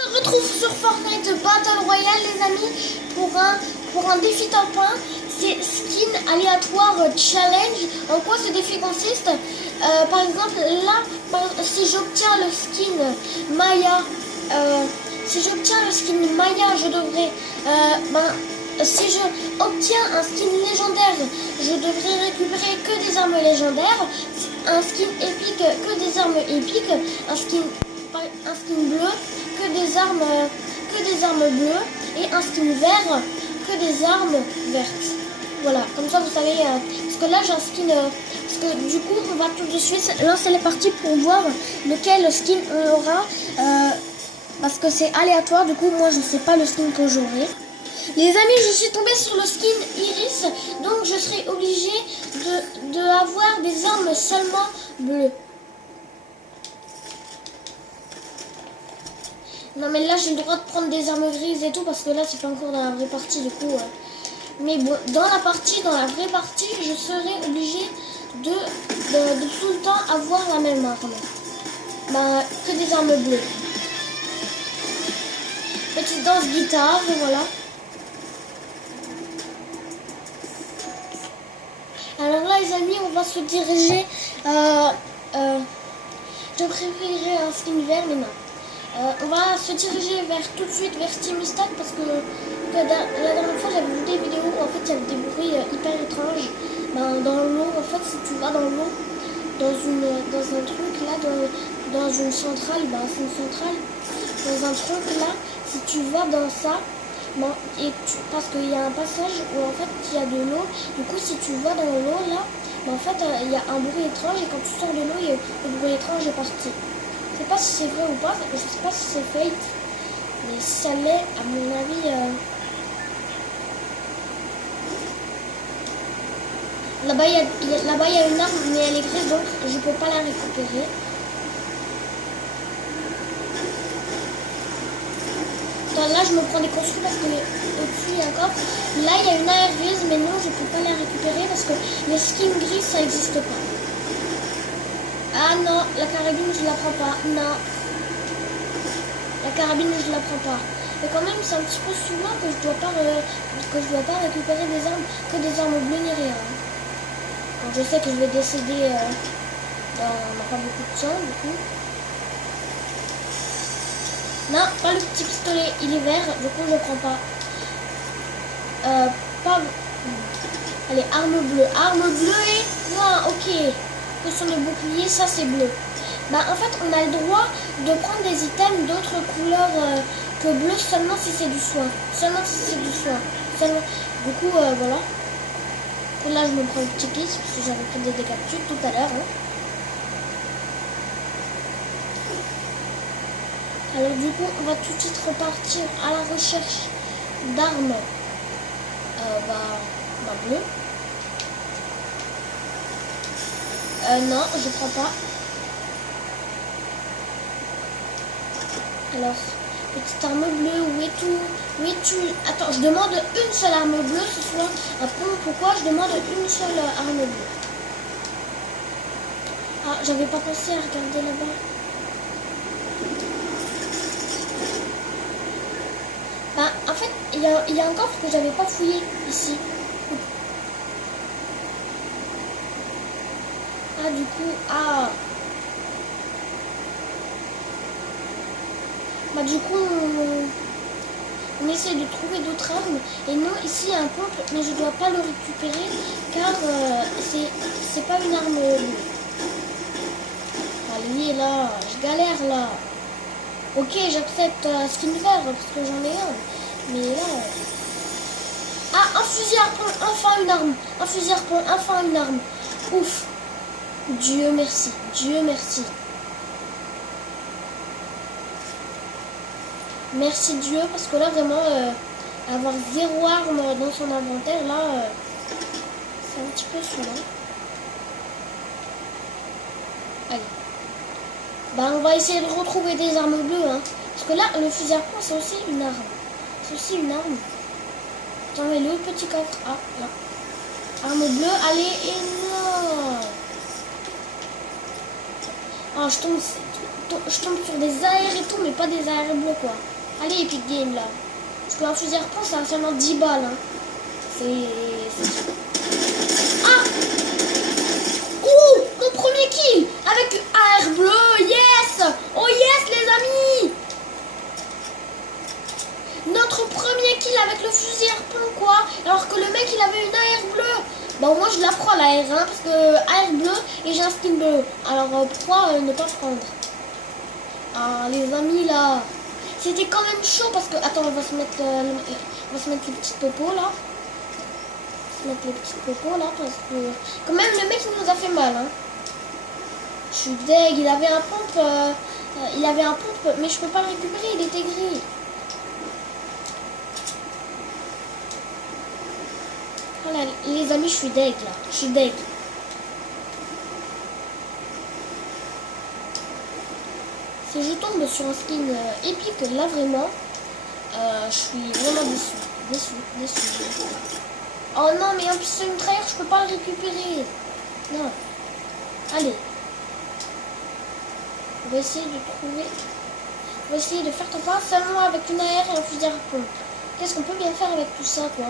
On se retrouve sur Fortnite Battle Royale les amis pour un défi top 1. C'est skin aléatoire challenge. En quoi ce défi consiste? Par exemple là, si j'obtiens le skin Maya, je devrais si je obtiens un skin légendaire, je devrais récupérer que des armes légendaires. Un skin épique, que des armes épiques. Un skin bleu, que des armes bleues. Et un skin vert, que des armes vertes. Voilà, comme ça vous savez, parce que là j'ai un skin, parce que du coup on va tout de suite lancer les parties pour voir lequel skin on aura, parce que c'est aléatoire, du coup moi je ne sais pas le skin que j'aurai. Les amis, je suis tombée sur le skin Iris, donc je serai obligée de avoir des armes seulement bleues. Non mais là j'ai le droit de prendre des armes grises et tout parce que là c'est pas encore dans la vraie partie du coup. Mais bon, dans la vraie partie, je serai obligée de tout le temps avoir la même arme. Que des armes bleues. Petite danse guitare, et voilà. Alors là les amis, on va se diriger. Je préférerais un skin vert, mais non. On va se diriger tout de suite vers Steam Stack parce que la dernière fois j'avais vu des vidéos où en fait il y avait des bruits hyper étranges. Dans l'eau, en fait si tu vas dans l'eau, dans un truc là, dans une centrale, c'est une centrale, dans un truc là, si tu vas dans ça, parce qu'il y a un passage où en fait il y a de l'eau, du coup si tu vas dans l'eau là, en fait il y a un bruit étrange et quand tu sors de l'eau, le bruit étrange est parti. Je sais pas si c'est vrai ou pas, je sais pas si c'est fake, mais si ça l'est, à mon avis, là-bas il y a une arme, mais elle est grise donc je peux pas la récupérer. Attends, là je me prends des construits parce que au-dessus il y a un coffre. Là il y a une AR grise, mais non je peux pas la récupérer parce que les skins grises ça n'existe pas. Ah non, la carabine je la prends pas, non. La carabine je la prends pas. Mais quand même c'est un petit peu souvent que je dois pas récupérer des armes, que des armes bleues ni rien. Donc je sais que je vais décéder dans pas beaucoup de temps du coup. Non, pas le petit pistolet, il est vert, du coup je prends pas. Allez, arme bleue. Arme bleue et... Non, ok. Que sur le bouclier, ça c'est bleu. En fait, on a le droit de prendre des items d'autres couleurs que bleu seulement si c'est du soin. Seulement si c'est du soin. Du coup, voilà. Et là, je me prends le petit kit parce que j'avais pris des dégâts de chute tout à l'heure. Alors du coup, on va tout de suite repartir à la recherche d'armes bleues. Non, je prends pas. Alors, petite arme bleue, où es-tu? Attends, je demande une seule arme bleue ce soir. Pourquoi je demande une seule arme bleue? Ah, j'avais pas pensé à regarder là-bas. En fait, il y a un coffre que j'avais pas fouillé ici. Ah, du coup, du coup, on essaie de trouver d'autres armes. Et non, ici, il y a un pompe, mais je dois pas le récupérer, car c'est pas une arme bleue. Allez, là, je galère, là. Ok, j'accepte skin vert, parce que j'en ai un. Mais là... Ah, un fusil harpon, enfin une arme. Un fusil harpon, enfin une arme. Ouf. Dieu merci, Dieu merci. Merci Dieu, parce que là vraiment, avoir 0 arme dans son inventaire, là, c'est un petit peu saoulant. Allez. On va essayer de retrouver des armes bleues, hein. Parce que là, le fusil à pompe, c'est aussi une arme. C'est aussi une arme. Attends, mais le petit coffre. Ah, là. Arme bleue, allez, et non. Oh, je tombe sur des AR et tout, mais pas des AR bleus quoi. Allez, Epic Game là. Parce qu'un fusil à repos, ça a seulement 10 balles. Hein. C'est... Ah! Ouh! Mon premier kill! Avec AR bleu! Yes! Oh yes les amis! Notre premier kill avec le fusil à repos quoi. Alors que le mec il avait une AR bleue. Bon moi je la prends la AR hein, parce que AR bleu et j'ai un skin bleu. Alors pourquoi ne pas prendre? Ah les amis là. C'était quand même chaud parce que... Attends, on va se mettre, on va se mettre les petits popos là. On va se mettre les petits popos là parce que... Quand même le mec il nous a fait mal hein. Je suis deg, il avait un pompe, mais je peux pas le récupérer, il était gris. Voilà les amis, je suis deg là, je suis deg. Si je tombe sur un skin épique là vraiment, je suis vraiment déçu. Oh non mais en plus c'est une trahir, je peux pas le récupérer. Non. Allez. On va essayer de trouver. On va essayer de faire ton pas seulement avec une AR et un fusil à pompe. Qu'est-ce qu'on peut bien faire avec tout ça quoi?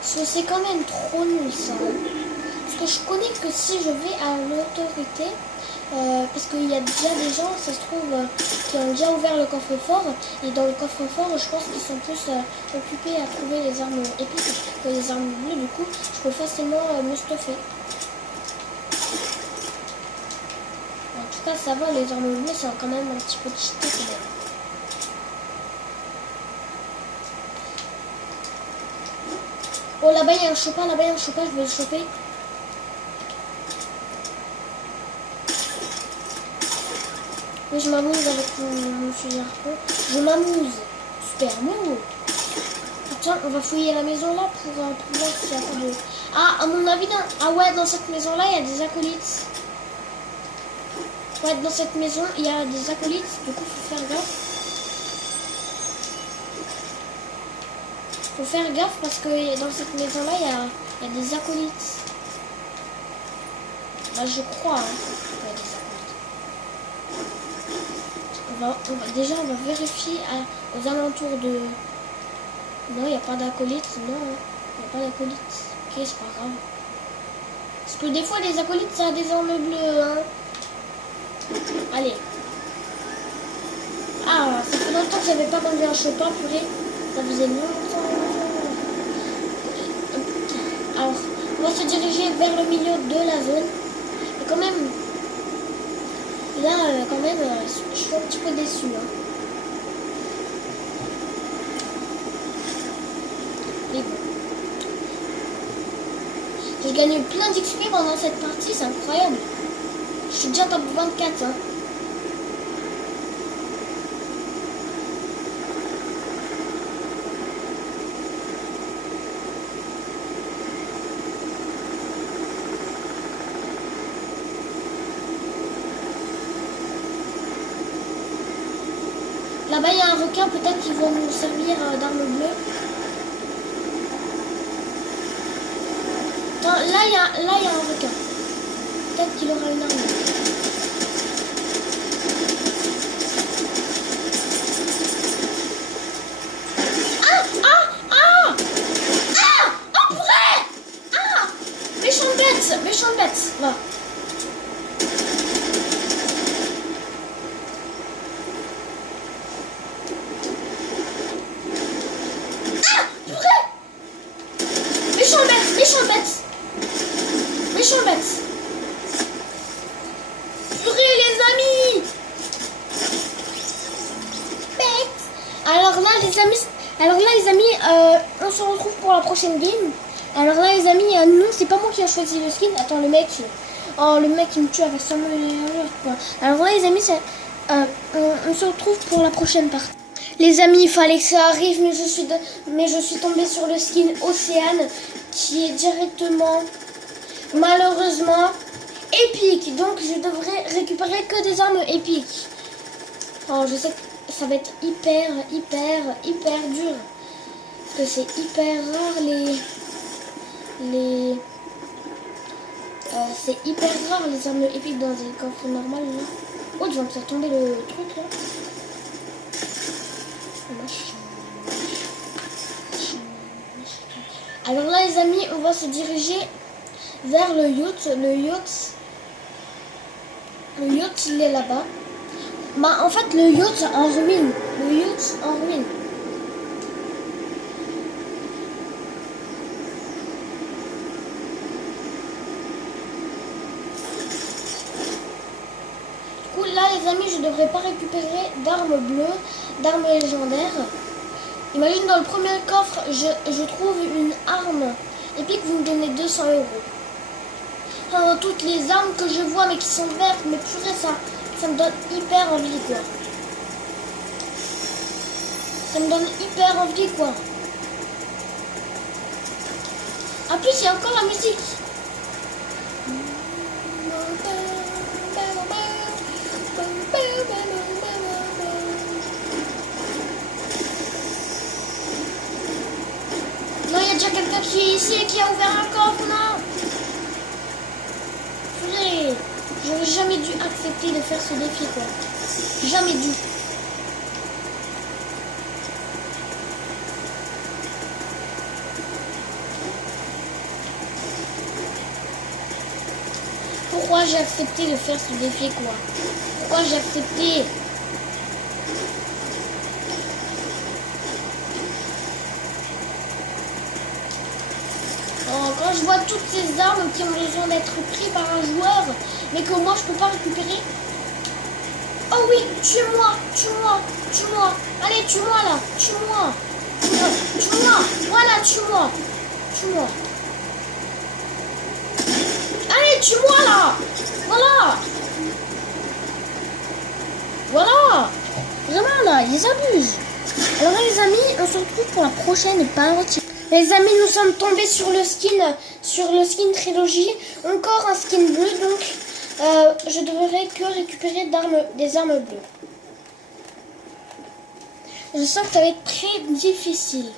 Parce que c'est quand même trop nul ça. Parce que je connais que si je vais à l'autorité, parce qu'il y a déjà des gens, ça se trouve, qui ont déjà ouvert le coffre-fort. Et dans le coffre-fort, je pense qu'ils sont plus occupés à trouver les armes épiques que les armes bleues. Du coup, je peux facilement me stuffer. En tout cas, ça va, les armes bleues, c'est quand même un petit peu cheaté quand même. Oh, là-bas, il y a un chopin, je vais le choper. Oui, je m'amuse avec mon fusil à repos. Je m'amuse. Super mou. Tiens, on va fouiller la maison là pour voir s'il y a pas de... Ah, à mon avis, dans cette maison là, il y a des acolytes. Ouais, dans cette maison, il y a des acolytes. Du coup, faut faire gaffe. Faut faire gaffe parce que dans cette maison là, il y a des acolytes. Là, je crois. Hein, qu'il y a des acolytes. Déjà, on va vérifier aux alentours de... Non, il n'y a pas d'acolytes. Non, il n'y a pas d'acolytes. Ok, c'est pas grave. Parce que des fois, les acolytes, ça a des armes bleues. Hein. Allez. Ah, ça fait longtemps que j'avais pas conduit un chopin, purée. Ça faisait longtemps. Alors, on va se diriger vers le milieu de la zone. Et quand même, là, je suis un petit peu déçu. Hein. Mais bon. J'ai gagné plein d'XP pendant cette partie, c'est incroyable. Je suis déjà top 24. Hein. Là-bas, il y a un requin, peut-être qu'ils vont nous servir d'arme bleue. Attends, là, il y a un requin. Peut-être qu'il aura une arme. Ah! Ah! Ah! Ah! Oh, purée! Ah! Méchante bête. Va. Méchant bête. Purée les amis. Bête. Alors là les amis, on se retrouve pour la prochaine game. Alors là les amis, non c'est pas moi qui ai choisi le skin. Attends le mec il me tue avec son quoi. Alors là les amis, on se retrouve pour la prochaine partie. Les amis, il fallait que ça arrive, mais je suis tombée sur le skin Océane qui est directement, malheureusement, épique. Donc je devrais récupérer que des armes épiques. Alors je sais que ça va être hyper dur. Parce que c'est hyper rare C'est hyper rare les armes épiques dans des coffres normales là. Oh, tu vas me faire tomber le truc là. Alors là les amis, on va se diriger vers le yacht. Le yacht il est là-bas. Bah en fait le yacht en ruine. Le yacht en ruine. Du coup là les amis, je devrais pas récupérer d'armes bleues, d'armes légendaires. Imagine dans le premier coffre, je trouve une arme épique, vous me donnez 200 €. Enfin, toutes les armes que je vois mais qui sont vertes, mais purée, ça me donne hyper envie quoi. Ça me donne hyper envie quoi. En plus il y a encore la musique. Non, il y a déjà quelqu'un qui est ici et qui a ouvert un coffre, non. Purée, j'aurais jamais dû accepter de faire ce défi quoi. Jamais dû. Pourquoi j'ai accepté de faire ce défi quoi? Pourquoi j'ai accepté? Oh, quand je vois toutes ces armes qui ont besoin d'être prises par un joueur, mais que moi je peux pas récupérer. Oh oui, tue-moi, tue-moi, tue-moi. Allez, tue-moi là, tue-moi. Tue-moi, voilà, tue-moi. Tue-moi. Allez, tue-moi là. Voilà. Voilà. Vraiment là, ils abusent. Alors les amis, on se retrouve pour la prochaine partie. Les amis, nous sommes tombés sur le skin trilogie. Encore un skin bleu, donc je devrais que récupérer des armes bleues. Je sens que ça va être très difficile.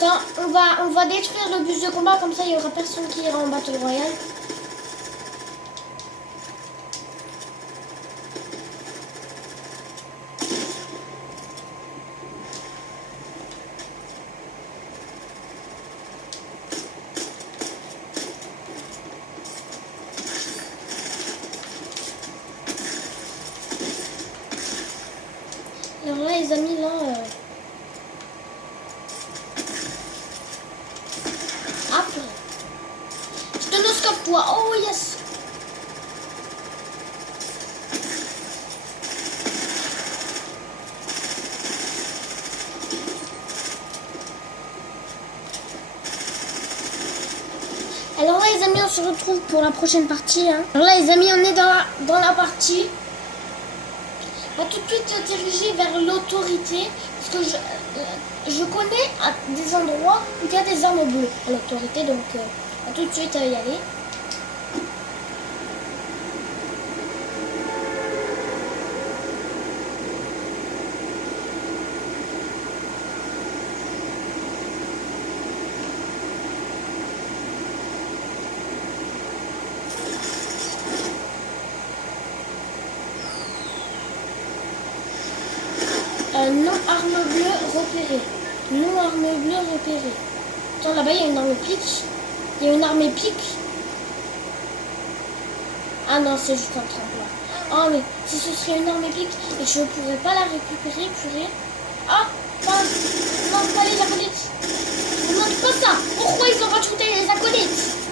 Attends, on va détruire le bus de combat, comme ça il n'y aura personne qui ira en Battle Royale. Alors là les amis, là... Je te noscope toi. Oh yes. Alors là les amis, on se retrouve pour la prochaine partie. Hein. Alors là les amis, on est dans la partie. On va tout de suite se diriger vers l'autorité. Parce que je connais des endroits où il y a des armes bleues à l'autorité. Donc on va tout de suite y aller. Non arme bleue repérée. Non arme bleue repérée. Attends, là-bas, il y a une arme épique. Il y a une arme épique. Ah non, c'est juste un tremplin. Oh, mais si ce serait une arme épique et que je ne pourrais pas la récupérer, purée. Ah, non, pas les acolytes. Non, pas ça. Pourquoi ils ont rajouté les acolytes?